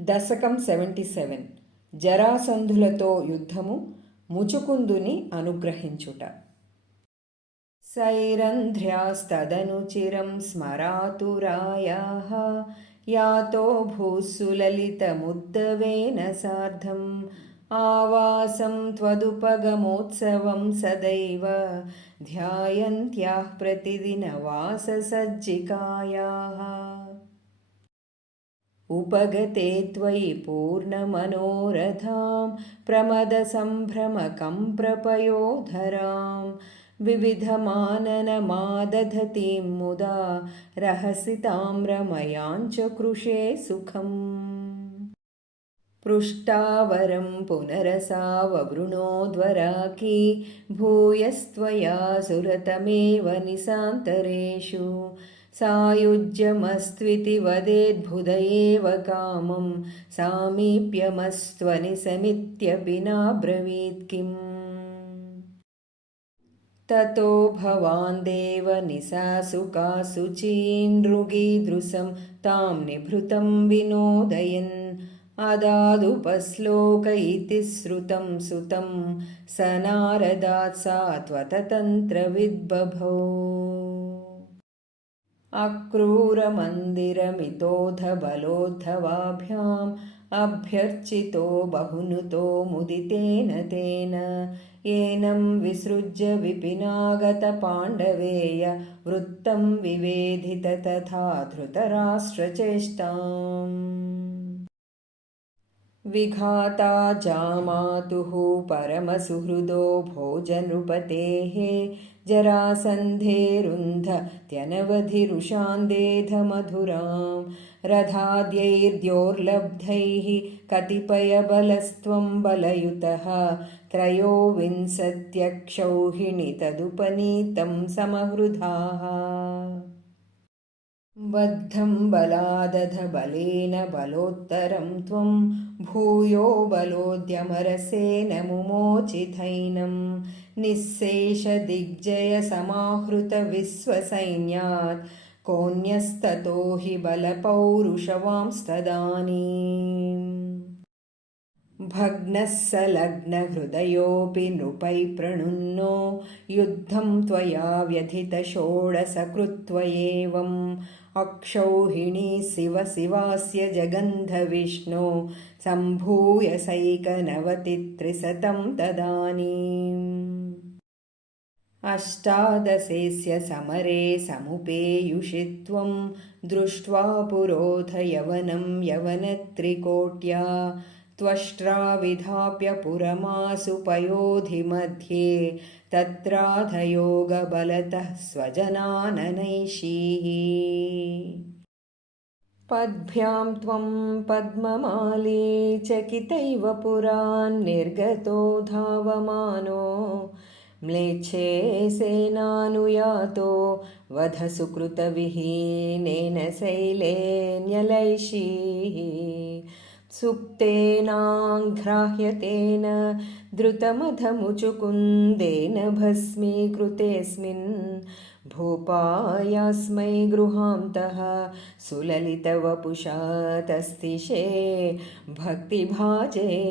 దశకం 77 జరాసంధులతో యుద్ధము ముచుకుందుని అనుగ్రహించుట. సైరంధ్ర్యాస్తదనుచిరం స్మరాతురాయాః యాతో భూస్సులలితముద్దవేన సార్ధం ఆవాసం త్వదుపగమోత్సవం సదైవ ధ్యాయంత్యాః प्रतिदिनवाससज्जिकायाः. उपगते त्वयि पूर्णमनोरथां प्रमदसम्भ्रमकं प्रपयोधरां विविधमाननमादधतीं मुदा रहसि तां रमयाञ्च कृषे सुखम्. पृष्टावरं पुनरसाववृणोद्वराकी भूयस्त्वया सुरतमेव निशान्तरेषु सायुज्यमस्त्विति वदेद्बुधयेव कामं सामीप्यमस्त्वनिशमित्यपि नाब्रवीत् किम्. ततो भवान् देव निशासुकाशुचीनृगीदृशं तां निभृतं विनोदयन् अदादुपश्लोक इति श्रुतं सुतं स नारदात् सा त्वततन्त्रविद्बभौ. अक्रूरमन्दिरमितोऽधबलोद्धवाभ्याम् अभ्यर्चितो बहुनुतो मुदितेन तेन एनं विसृज्य विपिनागतपाण्डवेय वृत्तं विवेदित तथा धृतराष्ट्रचेष्टाम्. विघाता जामातुः परमसुहृदो भोजनृपतेः जरासन्धेरुन्धत्यनवधिरुषान्देधमधुरां रथाद्यैर्द्योर्लब्धैः कतिपयबलस्त्वं बलयुतः त्रयोविंशत्यक्षौहिणी तदुपनीतं समहृदाः. बद्धं बलादध बलेन बलोत्तरं त्वं भूयो बलोद्यमरसेन मुमोचिथैनं निःशेषदिग्जयसमाहृतविश्वसैन्यात् कोऽन्यस्ततो हि बलपौरुषवांस्तदानीम्. भग्नः सलग्नहृदयोऽपि नृपैः प्रणुन्नो युद्धं त्वया व्यथितषोडशकृत्व एवम् अक्षौहिणी शिव शिवास्य जगन्धविष्णो सम्भूय सैकनवतित्रिशतं तदानीम्. अष्टादशेस्य समरे समुपेयुषि त्वं दृष्ट्वा पुरोध यवनं यवनत्रिकोट्या त्वष्ट्राविधाप्य पुरमासु पयोधिमध्ये तत्राधयोगबलतः स्वजनाननैषीः. पद्भ्यां त्वं पद्ममाली चकितैव पुरान्निर्गतो धावमानो म्लेच्छे सेनानुयातो वधसुकृतविहीनेन शैलेन्यलैषीः. सुप्तेनाङ्घ्राह्यतेन द्रुतमधमुचुकुन्देन भस्मीकृतेऽस्मिन् भूपायास्मै गृहान्तः सुललितवपुषा तस्तिषे भक्तिभाजे.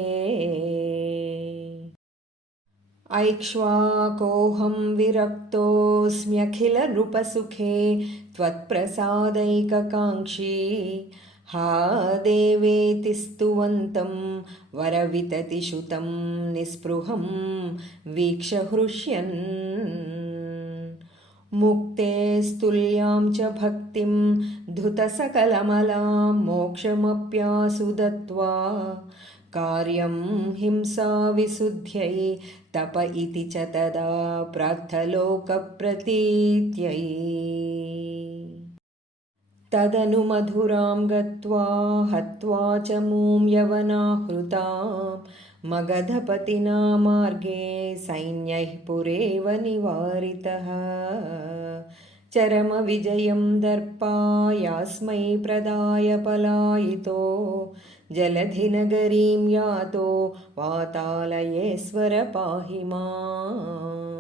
ऐक्ष्वाकोऽहं विरक्तोऽस्म्यखिलनृपसुखे त्वत्प्रसादैककाङ्क्षी हा देवेति स्तुवन्तं वरविततिषुतं निःस्पृहं वीक्ष्य हृष्यन्. मुक्तेस्तुल्यां च भक्तिं धुतसकलमलां मोक्षमप्यासु दत्त्वा कार्यं हिंसाविशुद्ध्यै तप इति च तदा प्रार्थलोकप्रतीत्यै. तदनु मधुरां गत्वा हत्वा च मूं यवनाहृतां मगधपतिना मार्गे सैन्यैः पुरेव निवारितः. चरमविजयं दर्पायास्मै प्रदाय पलायितो जलधिनगरीं यातो वातालयेश्वर पाहि माम्.